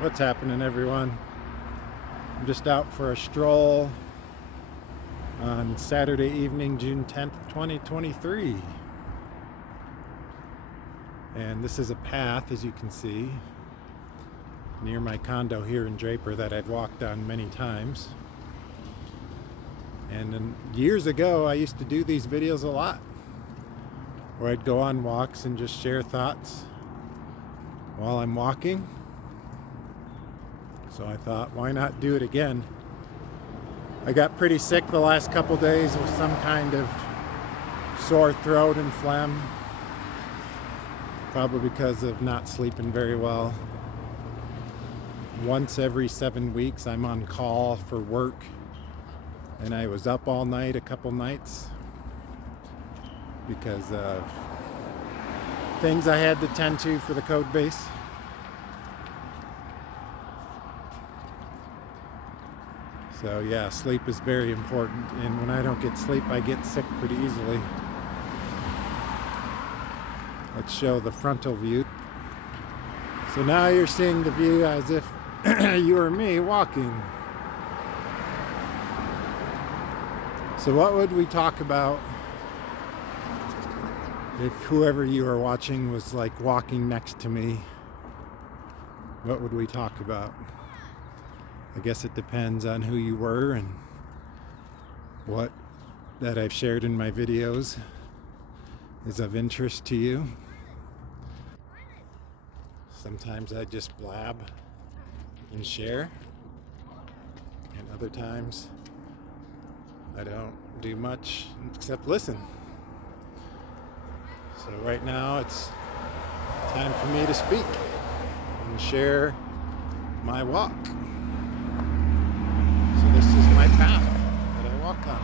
What's happening, everyone? I'm just out for a stroll on Saturday evening, June 10th, 2023. And this is a path, as you can see, near my condo here in Draper that I've walked on many times. And then years ago, I used to do these videos a lot, where I'd go on walks and just share thoughts while I'm walking. So I thought, why not do it again? I got pretty sick the last couple days with some kind of sore throat and phlegm, probably because of not sleeping very well. Once every 7 weeks, I'm on call for work, and I was up all night a couple nights because of things I had to tend to for the code base. So yeah, sleep is very important, and when I don't get sleep, I get sick pretty easily. Let's show the frontal view. So now you're seeing the view as if you or me walking. So what would we talk about if whoever you are watching was like walking next to me? What would we talk about? I guess it depends on who you were and what that I've shared in my videos is of interest to you. Sometimes I just blab and share, and other times I don't do much except listen. So right now it's time for me to speak and share my walk. This is my path that I walk on.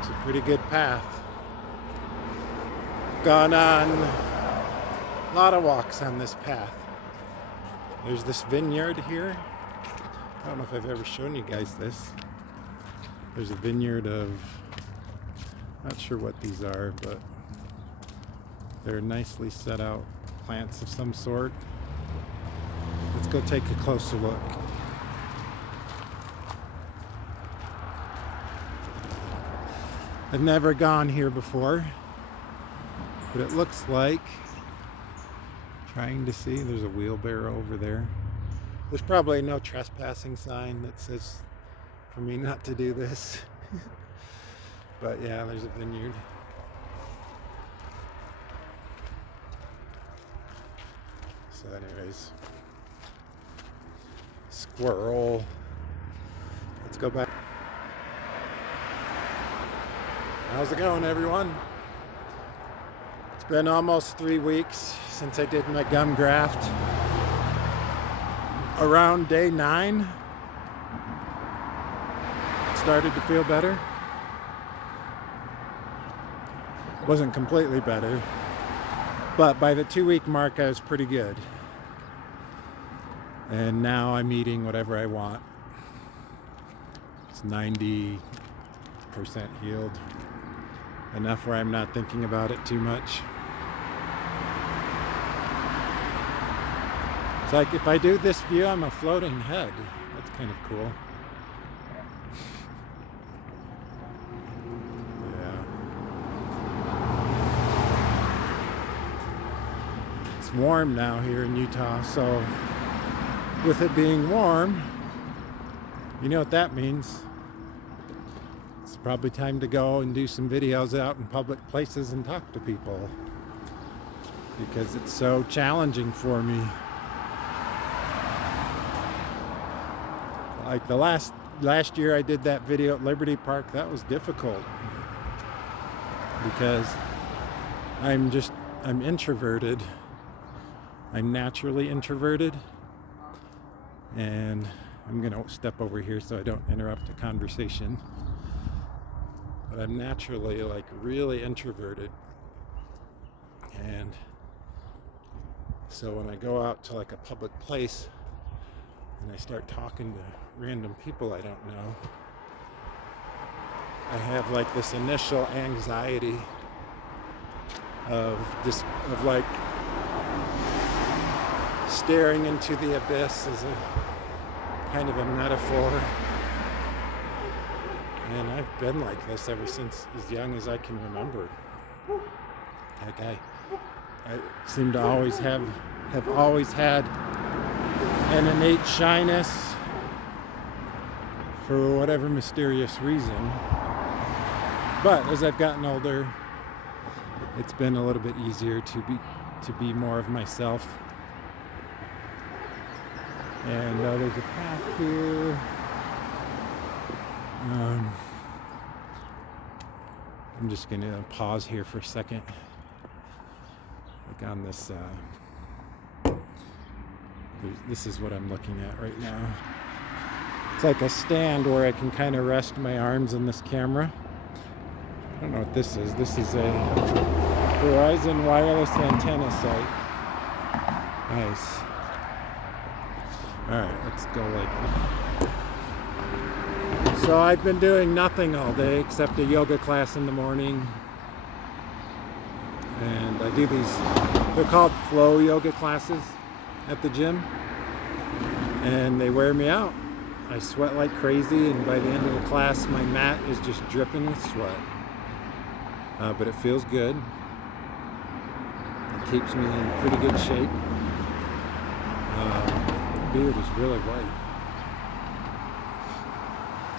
It's a pretty good path. Gone on a lot of walks on this path. There's this vineyard here. I don't know if I've ever shown you guys this. There's a vineyard of, not sure what these are, but they're nicely set out plants of some sort. Let's go take a closer look. I've never gone here before, but it looks like, trying to see, there's a wheelbarrow over there. There's probably no trespassing sign that says for me not to do this. But yeah, there's a vineyard. So anyways, squirrel. Let's go back. How's it going, everyone? It's been almost 3 weeks since I did my gum graft. Around day 9, it started to feel better. Wasn't completely better, but by the 2-week mark, I was pretty good. And now I'm eating whatever I want. It's 90% healed. Enough where I'm not thinking about it too much. It's like if I do this view, I'm a floating head. That's kind of cool. Yeah. It's warm now here in Utah, so with it being warm, you know what that means. It's probably time to go and do some videos out in public places and talk to people, because it's so challenging for me. Like the last year I did that video at Liberty Park, that was difficult because I'm introverted. I'm naturally introverted, and I'm gonna step over here so I don't interrupt the conversation. But I'm naturally like really introverted, and so when I go out to like a public place and I start talking to random people I don't know, I have like this initial anxiety of like staring into the abyss is a kind of a metaphor. And I've been like this ever since as young as I can remember. Like I seem to always have always had an innate shyness for whatever mysterious reason. But as I've gotten older, it's been a little bit easier to be more of myself. And there's a path here. I'm just gonna pause here for a second. Like on this, this is what I'm looking at right now. It's like a stand where I can kind of rest my arms in this camera. I don't know what this is. This is a Verizon wireless antenna site. Nice. Alright, let's go like that. So I've been doing nothing all day except a yoga class in the morning. And I do these, they're called flow yoga classes at the gym. And they wear me out. I sweat like crazy, and by the end of the class my mat is just dripping with sweat. But it feels good. It keeps me in pretty good shape. The beard is really white.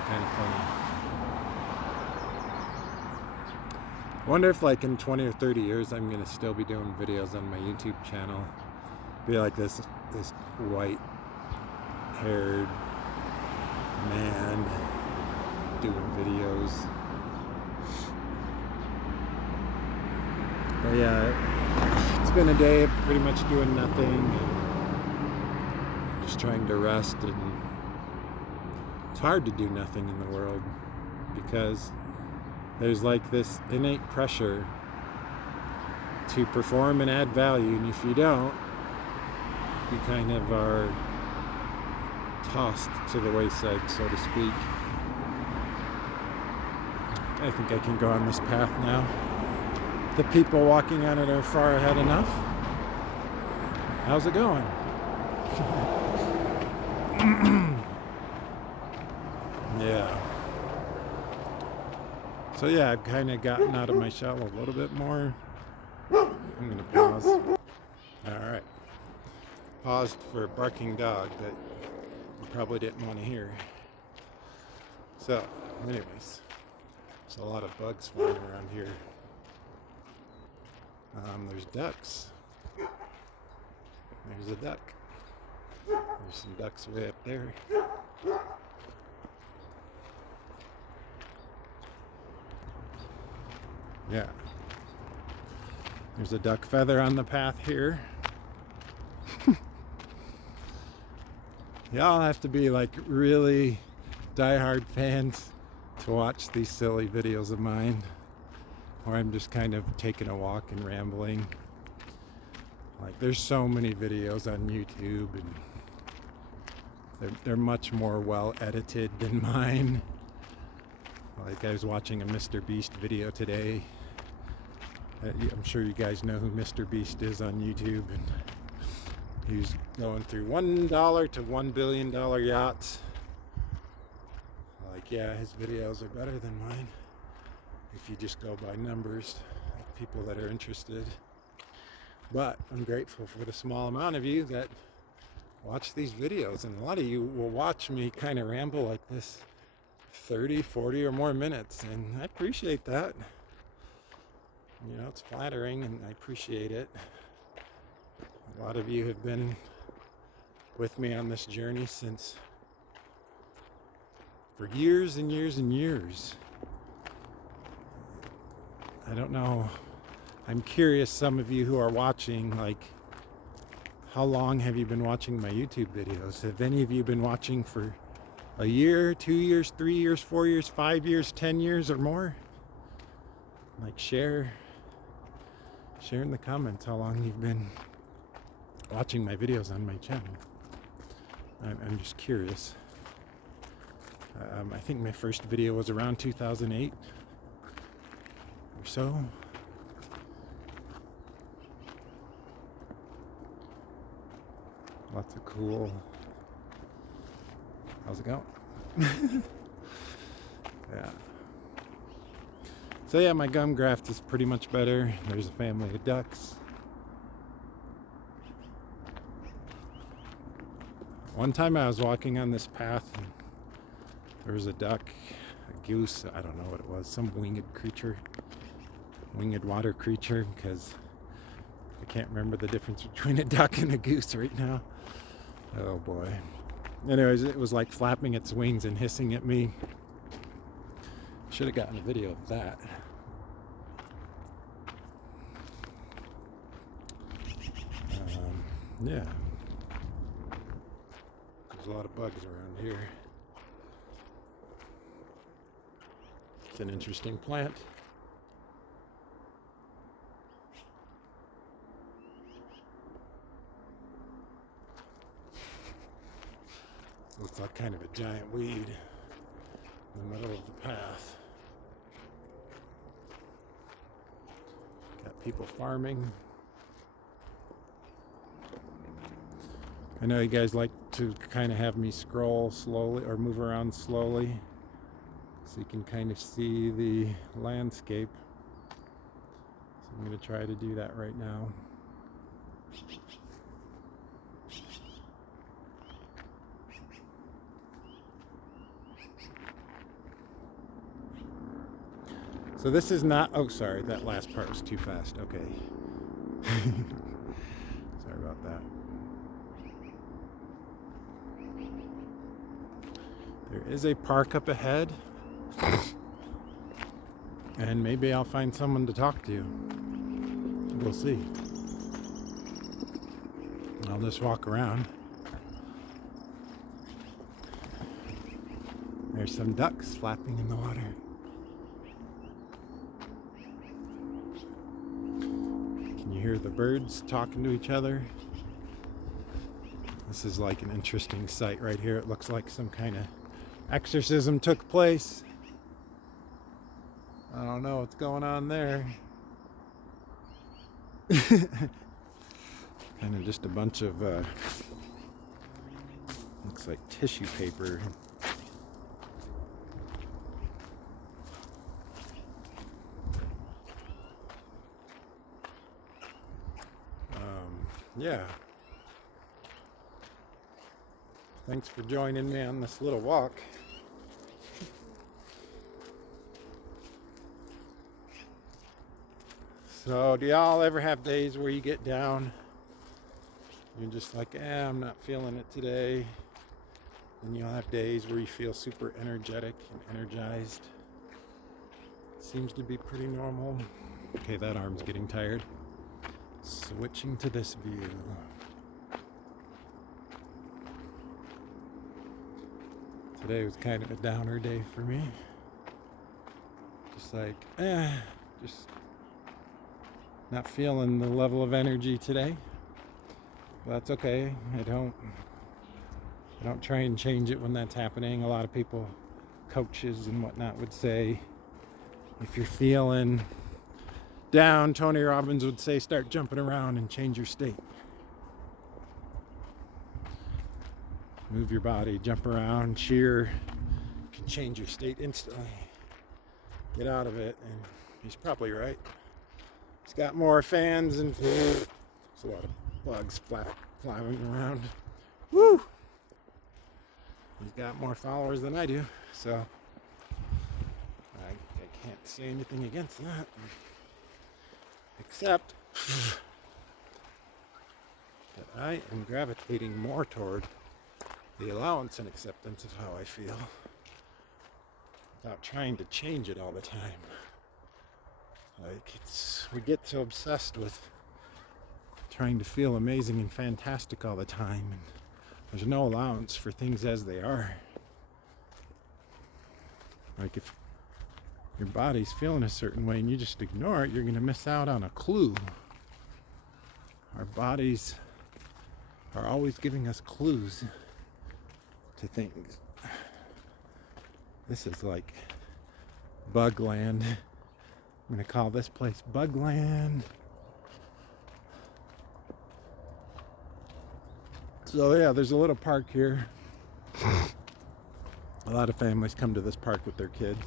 Kind of funny. I wonder if like in 20 or 30 years I'm gonna still be doing videos on my YouTube channel. Be like this white haired man doing videos. But yeah, it's been a day of pretty much doing nothing and just trying to rest, and it's hard to do nothing in the world because there's like this innate pressure to perform and add value, and if you don't, you kind of are tossed to the wayside, so to speak. I think I can go on this path now. The people walking on it are far ahead enough. How's it going? Yeah. So yeah, I've kind of gotten out of my shell a little bit more. I'm gonna pause. Alright. Paused for a barking dog that you probably didn't want to hear. So, anyways, there's a lot of bugs flying around here. There's ducks. There's a duck. There's some ducks way up there. Yeah. There's a duck feather on the path here. Y'all have to be like really diehard fans to watch these silly videos of mine, where I'm just kind of taking a walk and rambling. Like there's so many videos on YouTube, and they're much more well edited than mine. Like I was watching a Mr. Beast video today. I'm sure you guys know who Mr. Beast is on YouTube, and he's going through $1 to $1 billion yachts. Like, yeah, his videos are better than mine if you just go by numbers of people that are interested. But I'm grateful for the small amount of you that watch these videos, and a lot of you will watch me kind of ramble like this 30, 40 or more minutes, and I appreciate that. You know, it's flattering and I appreciate it. A lot of you have been with me on this journey for years and years and years. I don't know. I'm curious, some of you who are watching, like, how long have you been watching my YouTube videos? Have any of you been watching for a year, 2 years, 3 years, 4 years, 5 years, 10 years or more? Like, share in the comments how long you've been watching my videos on my channel. I'm just curious. I think my first video was around 2008 or so. Lots of cool. How's it going? Yeah. So yeah, my gum graft is pretty much better. There's a family of ducks. One time I was walking on this path and there was a duck, a goose, I don't know what it was, some winged creature, winged water creature, because I can't remember the difference between a duck and a goose right now. Oh boy. Anyways, it was like flapping its wings and hissing at me. Should have gotten a video of that. Yeah. There's a lot of bugs around here. It's an interesting plant. Looks like kind of a giant weed in the middle of the path. Got people farming. I know you guys like to kind of have me scroll slowly or move around slowly so you can kind of see the landscape. So I'm going to try to do that right now. So this is not, oh sorry, that last part was too fast. Okay. Sorry about that. There is a park up ahead, and maybe I'll find someone to talk to. We'll see. I'll just walk around. There's some ducks flapping in the water. Can you hear the birds talking to each other? This is like an interesting sight right here. It looks like some kind of exorcism took place. I don't know what's going on there. Kind of just a bunch of looks like tissue paper. Yeah. Thanks for joining me on this little walk. So, do y'all ever have days where you get down? You're just like, I'm not feeling it today. And you'll have days where you feel super energetic and energized. Seems to be pretty normal. Okay, that arm's getting tired. Switching to this view. Today was kind of a downer day for me. Just like, just not feeling the level of energy today. But that's okay. I don't try and change it when that's happening. A lot of people, coaches and whatnot, would say, if you're feeling down, Tony Robbins would say, start jumping around and change your state. Move your body, jump around, cheer. You can change your state instantly. Get out of it. And he's probably right. He's got more fans and there's a lot of bugs flying around. Woo! He's got more followers than I do, so I can't say anything against that. Except that I am gravitating more toward the allowance and acceptance of how I feel without trying to change it all the time. Like, we get so obsessed with trying to feel amazing and fantastic all the time, and there's no allowance for things as they are. Like, if your body's feeling a certain way and you just ignore it, you're going to miss out on a clue. Our bodies are always giving us clues to things. This is like bug land. I'm going to call this place Bug Land. So yeah, there's a little park here. A lot of families come to this park with their kids.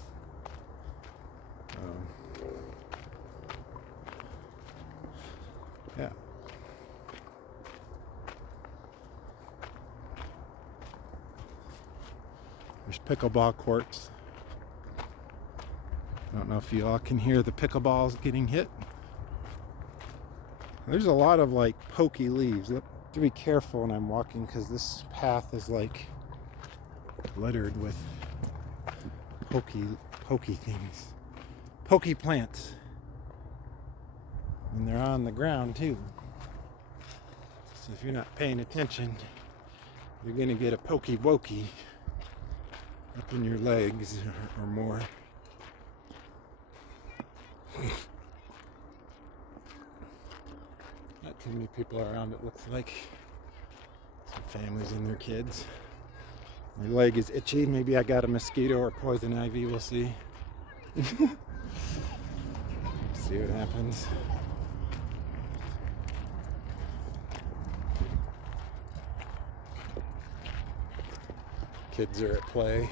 Yeah. There's pickleball courts. I don't know if you all can hear the pickleballs getting hit. There's a lot of like pokey leaves. You have to be careful when I'm walking because this path is like littered with pokey things. Pokey plants. And they're on the ground too. So if you're not paying attention, you're gonna get a pokey wokey up in your legs or more. Not too many people around, it looks like. Some families and their kids. My leg is itchy. Maybe I got a mosquito or poison ivy. We'll see. See what happens. Kids are at play.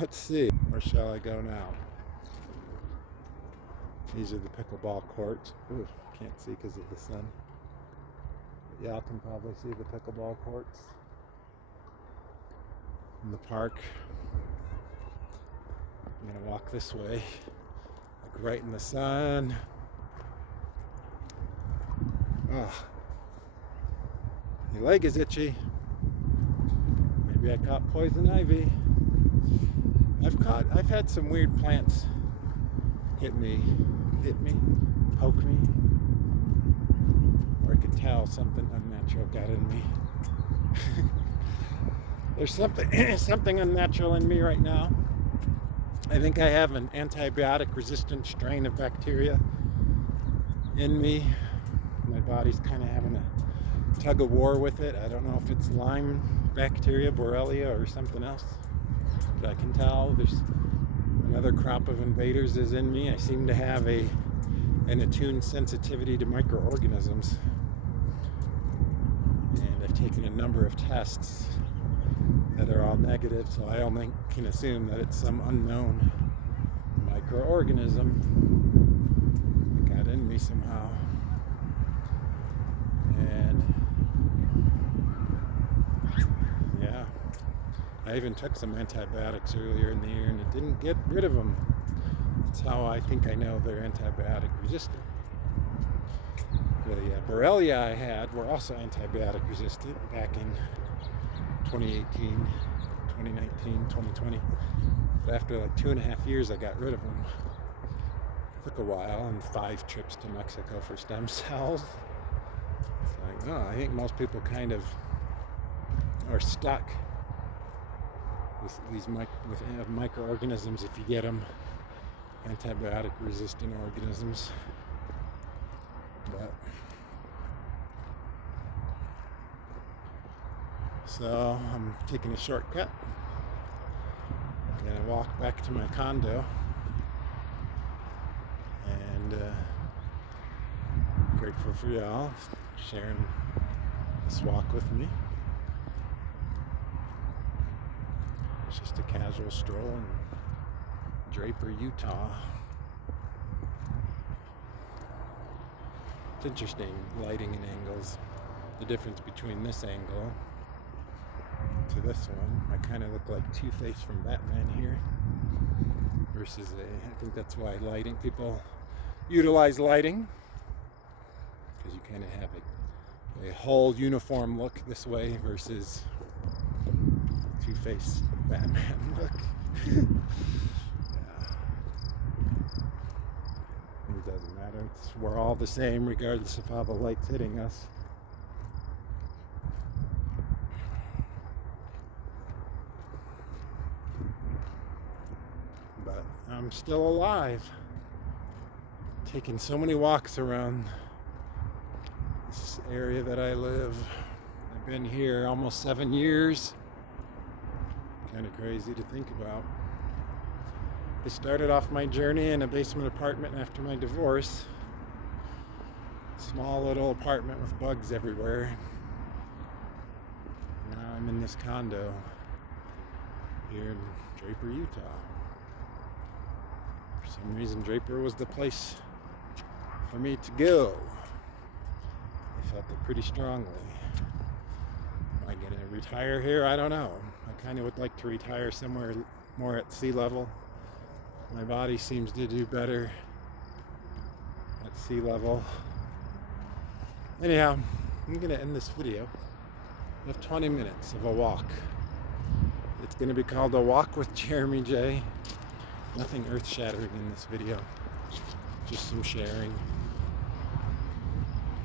Let's see. Where shall I go now? These are the pickleball courts. Ooh, can't see because of the sun. But y'all can probably see the pickleball courts in the park. I'm gonna walk this way, like right in the sun. Oh, your leg is itchy. Maybe I caught poison ivy. I've had some weird plants hit me, poke me. Or I could tell something unnatural got in me. There's something unnatural in me right now. I think I have an antibiotic resistant strain of bacteria in me. My body's kind of having a tug of war with it. I don't know if it's Lyme bacteria, Borrelia, or something else. But I can tell there's another crop of invaders is in me. I seem to have an attuned sensitivity to microorganisms. And I've taken a number of tests that are all negative, so I only can assume that it's some unknown microorganism that got in me somehow. And yeah, I even took some antibiotics earlier in the year and it didn't get rid of them. That's how I think I know they're antibiotic resistant. The Borrelia I had were also antibiotic resistant back in 2018, 2019, 2020. But after like 2.5 years, I got rid of them. Took a while and 5 trips to Mexico for stem cells. It's like, I think most people kind of are stuck with these microorganisms if you get them, antibiotic resistant organisms. But so I'm taking a shortcut. I'm gonna walk back to my condo and grateful for y'all sharing this walk with me. It's just a casual stroll in Draper, Utah. It's interesting, lighting and angles. The difference between this angle to this one. I kind of look like Two-Face from Batman here. Versus I think that's why people utilize lighting. Because you kind of have a whole uniform look this way versus Two-Face Batman look. Yeah. It doesn't matter. We're all the same regardless of how the light's hitting us. But I'm still alive. Taking so many walks around this area that I live. I've been here almost 7 years. Kind of crazy to think about. I started off my journey in a basement apartment after my divorce. small little apartment with bugs everywhere. Now I'm in this condo here in Draper, Utah. For some reason, Draper was the place for me to go. I felt it pretty strongly. Am I going to retire here? I don't know. I kind of would like to retire somewhere more at sea level. My body seems to do better at sea level. Anyhow, I'm going to end this video with 20 minutes of a walk. It's going to be called A Walk with JeremyJ. Nothing earth-shattering in this video. Just some sharing.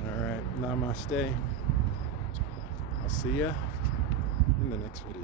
Alright, namaste. I'll see ya in the next video.